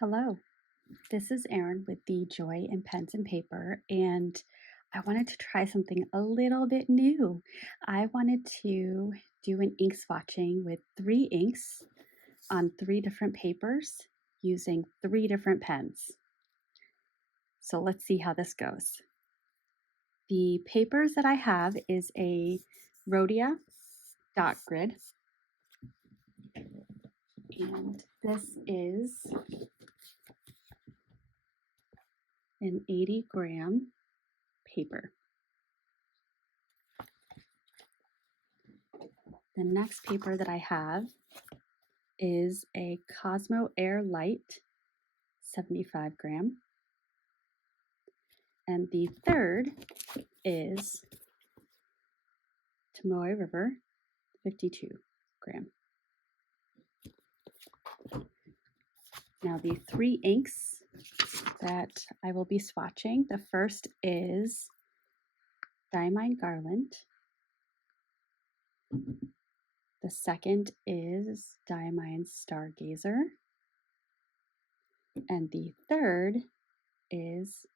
Hello, this is Erin with the Joy in Pens and Paper, and I wanted to try something a little bit new. I wanted to do an ink swatching with 3 inks on 3 different papers using 3 different pens. So let's see how this goes. The papers that I have is a Rhodia dot grid, and this is an 80-gram paper. The next paper that I have is a Cosmo Air Light 75-gram. And the third is Tomoe River 52-gram. Now the 3 inks that I will be swatching, the first is Diamine Garland. The second is Diamine Stargazer. And the third is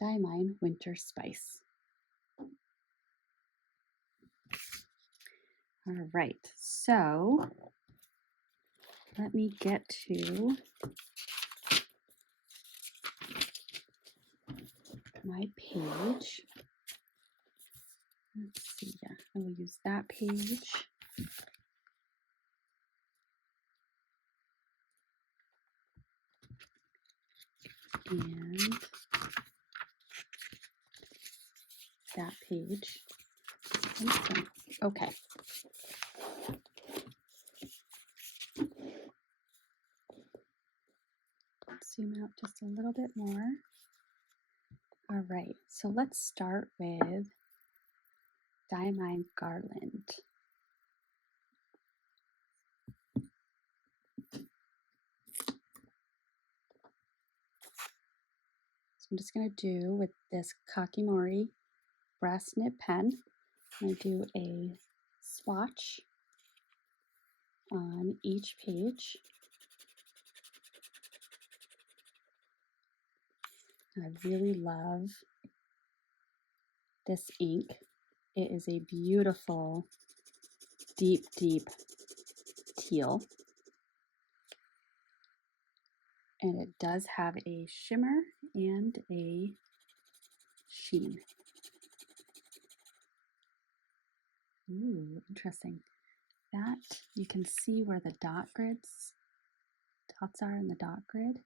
Diamine Winter Spice. All right, so let me get to my page. Let's see, yeah, I will use that page. And that page. Okay. Zoom out just a little bit more. All right, so let's start with Diamine Garland. So I'm just going to do with this Kakimori brass nib pen, I'm going to do a swatch on each page. I really love this ink. It is a beautiful, deep, deep teal. And it does have a shimmer and a sheen. Ooh, interesting. That, you can see where the dots are in the dot grid,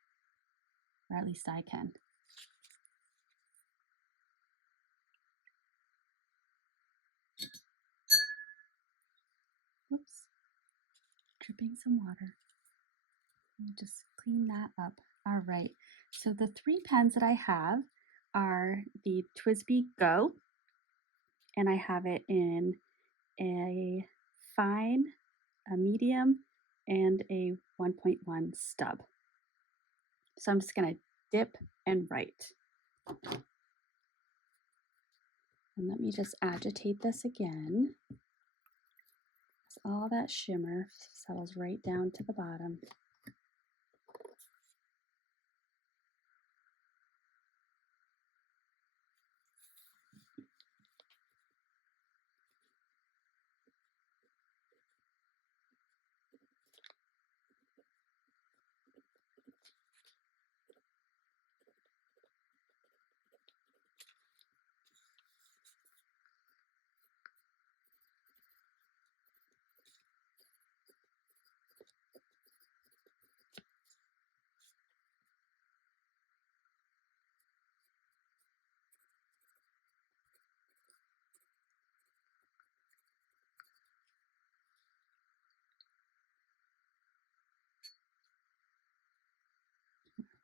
or at least I can. Whoops, dripping some water. Let me just clean that up. All right, so the 3 pens that I have are the TWSBI Go, and I have it in a fine, a medium, and a 1.1 stub. So I'm just going to dip and write. And let me just agitate this again. All that shimmer settles right down to the bottom.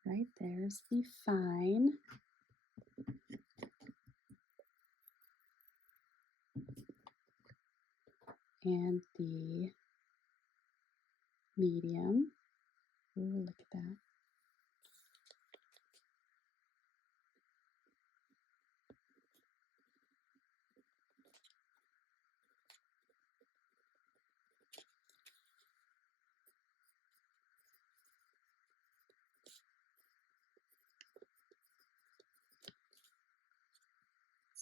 Right, there's the fine. And the medium. Ooh, look at that.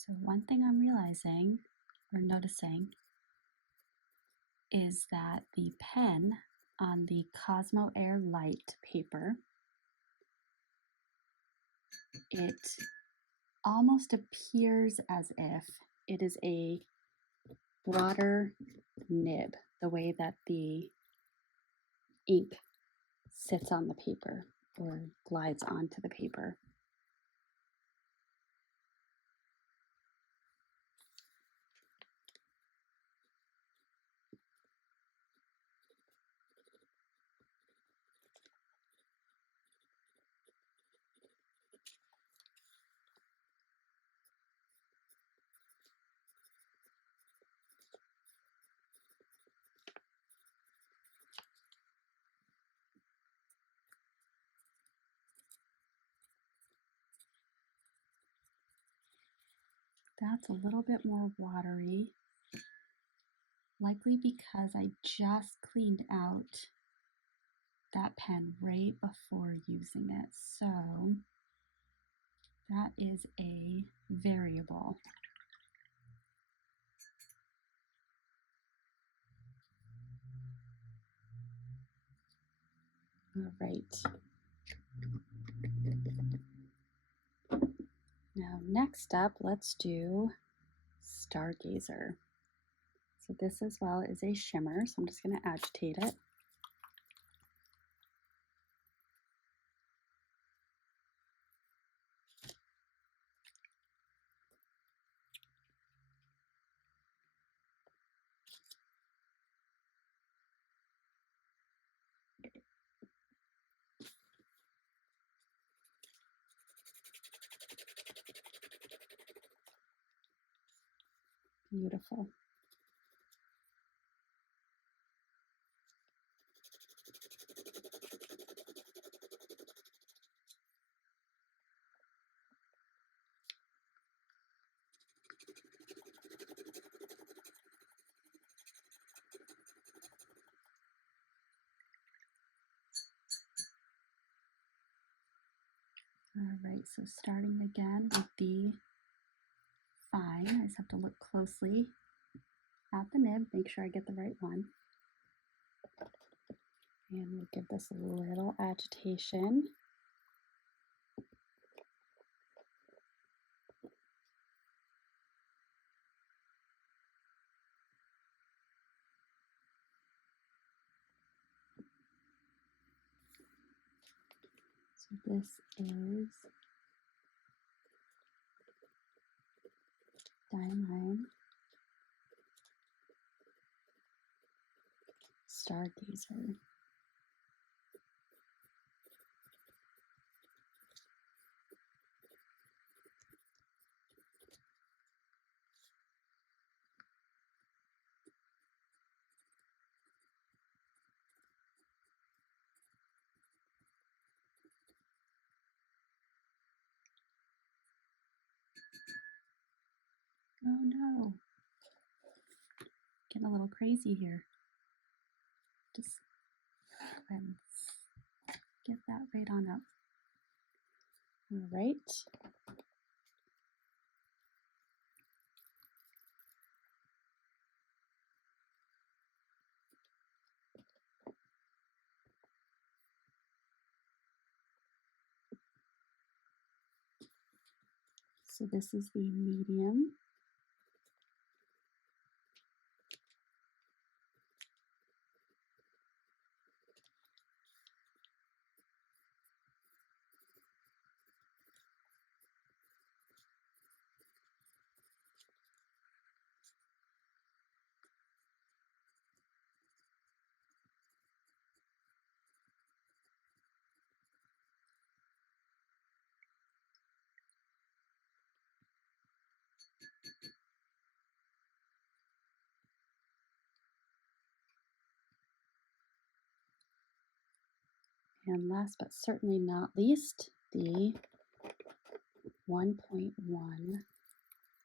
So one thing I'm realizing or noticing is that the pen on the Cosmo Air Light paper, it almost appears as if it is a broader nib, the way that the ink sits on the paper or glides onto the paper. That's a little bit more watery, likely because I just cleaned out that pen right before using it. So that is a variable. All right. Now, next up, let's do Stargazer. So this as well is a shimmer, so I'm just going to agitate it. Beautiful. All right, so starting again with the fine, I just have to look closely at the nib, make sure I get the right one. And we'll give this a little agitation. So this is Diamine Stargazer. Oh no, getting a little crazy here. Just let's get that right on up. All right. So this is the medium. And last but certainly not least, the 1.1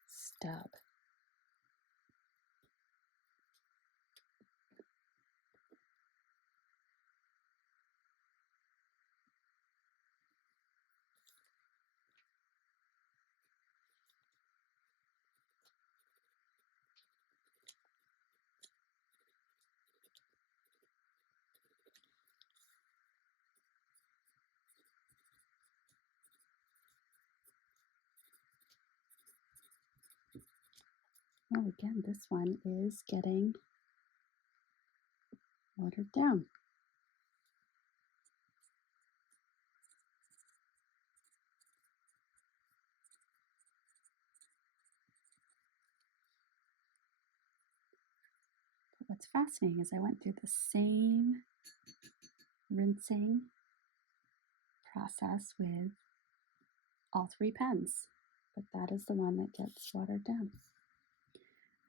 stub. Oh, again, this one is getting watered down. But what's fascinating is I went through the same rinsing process with all three pens, but that is the one that gets watered down.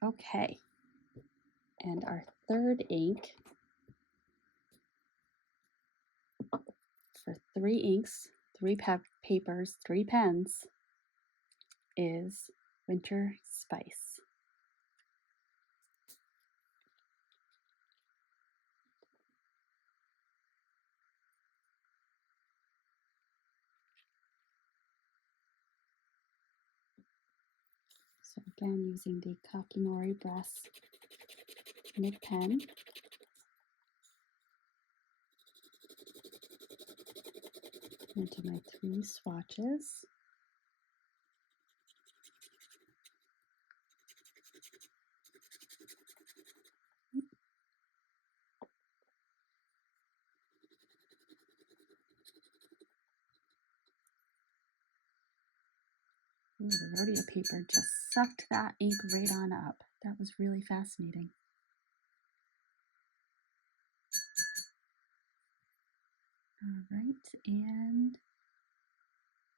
Okay, and our third ink for three inks, three papers, three pens is Winter Spice. So again, using the Kakimori Brass nib pen. Into my three swatches. Ooh, the rodeo paper just sucked that ink right on up. That was really fascinating. All right, and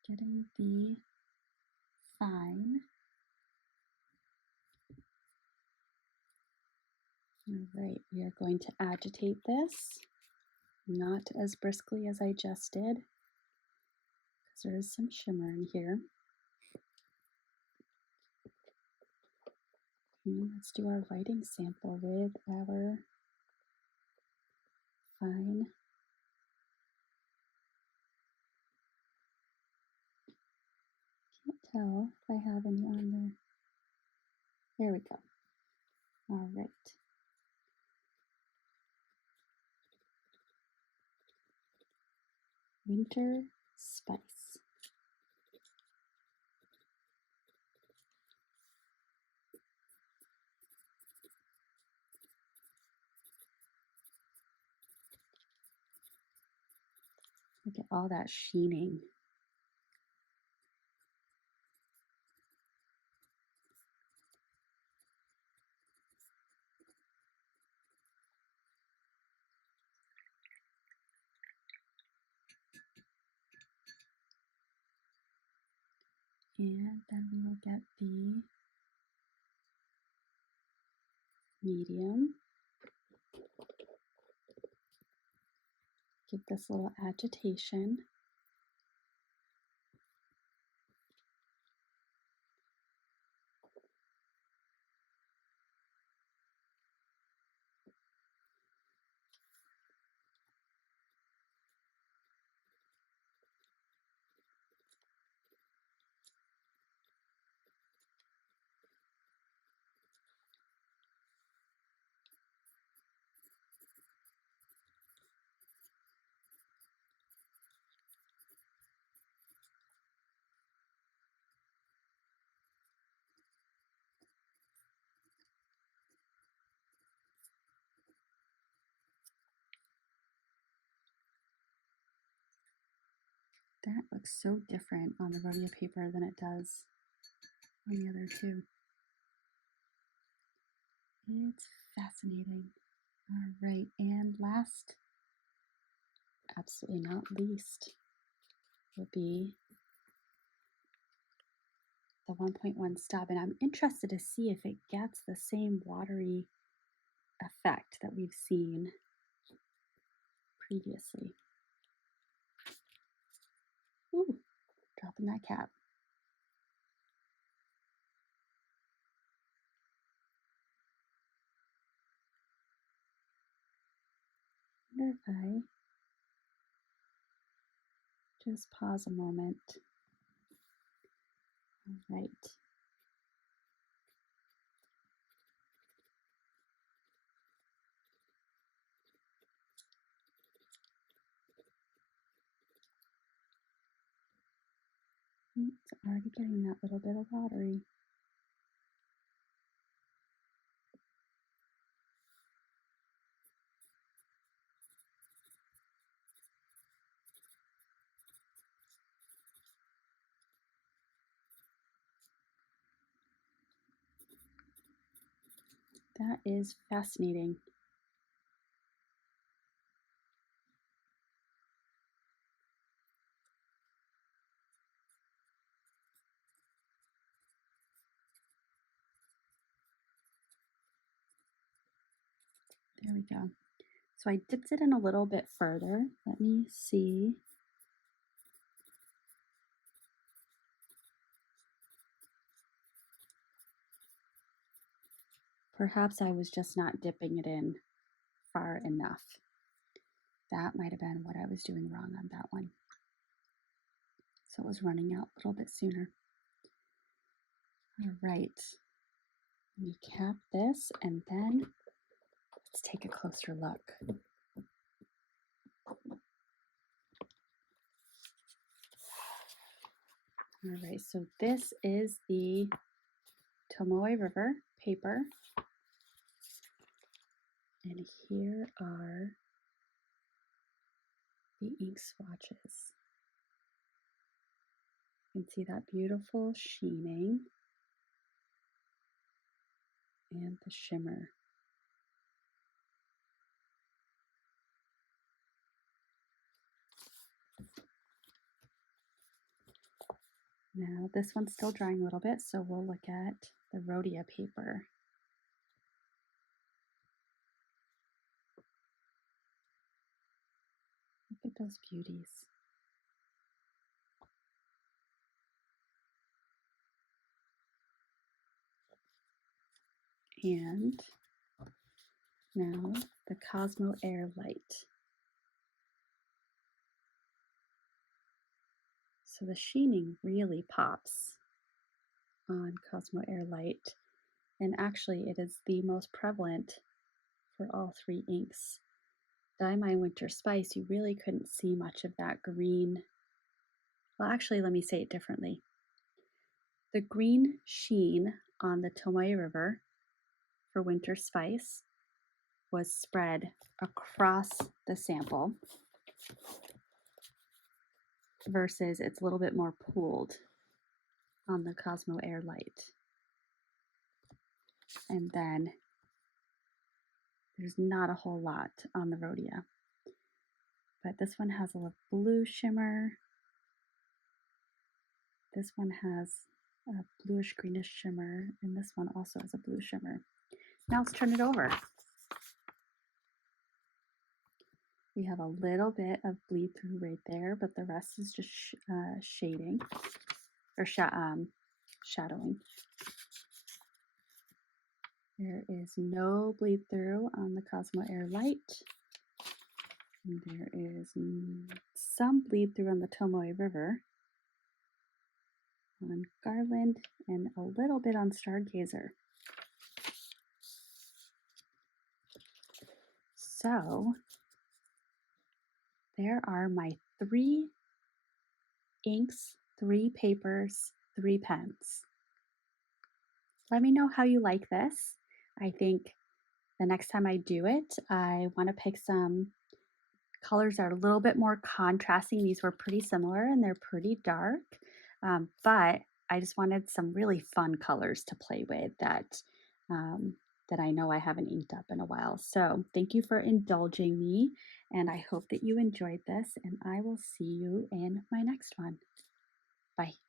getting the fine. All right, we are going to agitate this, not as briskly as I just did, because there is some shimmer in here. And let's do our writing sample with our fine. Can't tell if I have any on there. There we go. All right. Winter Spice. Look at all that sheening. And then we will get the medium. Give this little agitation. That looks so different on the rodeo paper than it does on the other two. It's fascinating. All right, and last, absolutely not least, will be the 1.1 stub. And I'm interested to see if it gets the same watery effect that we've seen previously. Ooh, dropping that cap. I wonder if I just pause a moment. All right. It's already getting that little bit of watery. That is fascinating. There we go. So I dipped it in a little bit further. Let me see. Perhaps I was just not dipping it in far enough. That might have been what I was doing wrong on that one. So it was running out a little bit sooner. All right. Let me cap this and then let's take a closer look. All right, so this is the Tomoe River paper. And here are the ink swatches. You can see that beautiful sheening and the shimmer. Now this one's still drying a little bit, so we'll look at the Rhodia paper. Look at those beauties. And now the Cosmo Air Light. So the sheening really pops on Cosmo Air Light, and actually it is the most prevalent for all three inks. Dye My Winter Spice, you really couldn't see much of that green. Well, actually, let me say it differently. The green sheen on the Tomoe River for Winter Spice was spread across the sample versus it's a little bit more pooled on the Cosmo Air Light. And then there's not a whole lot on the Rhodia. But this one has a blue shimmer. This one has a bluish greenish shimmer, and this one also has a blue shimmer. Now let's turn it over. We have a little bit of bleed through right there, but the rest is just shading or shadowing. There is no bleed through on the Cosmo Air Light. And there is some bleed through on the Tomoe River, on Garland, and a little bit on Stargazer. So there are my 3 inks, 3 papers, 3 pens. Let me know how you like this. I think the next time I do it, I want to pick some colors that are a little bit more contrasting. These were pretty similar and they're pretty dark, but I just wanted some really fun colors to play with that that I know I haven't inked up in a while. So thank you for indulging me, and I hope that you enjoyed this, and I will see you in my next one. Bye.